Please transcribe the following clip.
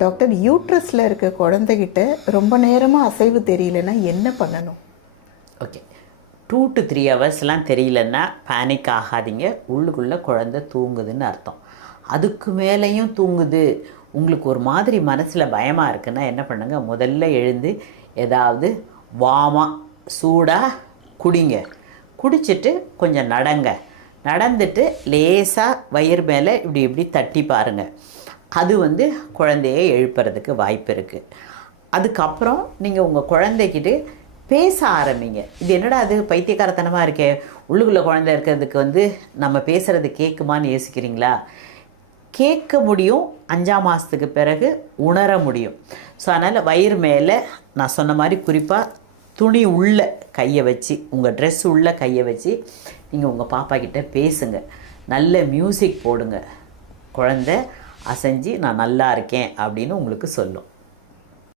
Doctor, யூட்ரஸில் இருக்க குழந்தைகிட்ட ரொம்ப நேரமாக அசைவு தெரியலன்னா என்ன பண்ணணும்? ஓகே, 2 to 3 ஹவர்ஸ்லாம் தெரியலன்னா பேனிக் ஆகாதீங்க. உள்ளுக்குள்ளே குழந்தை தூங்குதுன்னு அர்த்தம். அதுக்கு மேலேயும் தூங்குது, உங்களுக்கு ஒரு மாதிரி மனசில் பயமாக இருக்குன்னா என்ன பண்ணுங்க, முதல்ல எழுந்து ஏதாவது வாமாக சூடாக குடிங்க. குடிச்சிட்டு கொஞ்சம் நடந்துட்டு லேசாக வயிறு மேலே இப்படி இப்படி தட்டி பாருங்கள். அது குழந்தையை எழுப்புறதுக்கு வாய்ப்பு இருக்குது. அதுக்கப்புறம் நீங்கள் உங்கள் குழந்தைக்கிட்ட பேச ஆரம்பிங்க. இது என்னடா அது பைத்தியக்காரத்தனமாக இருக்கே, உள்ளுக்குள்ளே குழந்தை இருக்கிறதுக்கு நம்ம பேசுகிறது கேட்குமான்னு யோசிக்கிறீங்களா? கேட்க முடியும், 5ஆம் மாதத்துக்கு பிறகு உணர முடியும். ஸோ அதனால் வயிறு மேலே நான் சொன்ன மாதிரி குறிப்பாக துணி உள்ள கையை வச்சு, உங்கள் ட்ரெஸ் உள்ள கையை வச்சு நீங்கள் உங்கள் பாப்பா கிட்டே பேசுங்க. நல்ல மியூசிக் போடுங்க. குழந்தை அசைஞ்சு நான் நல்லா இருக்கேன் அப்படின்னு உங்களுக்கு சொல்லும்.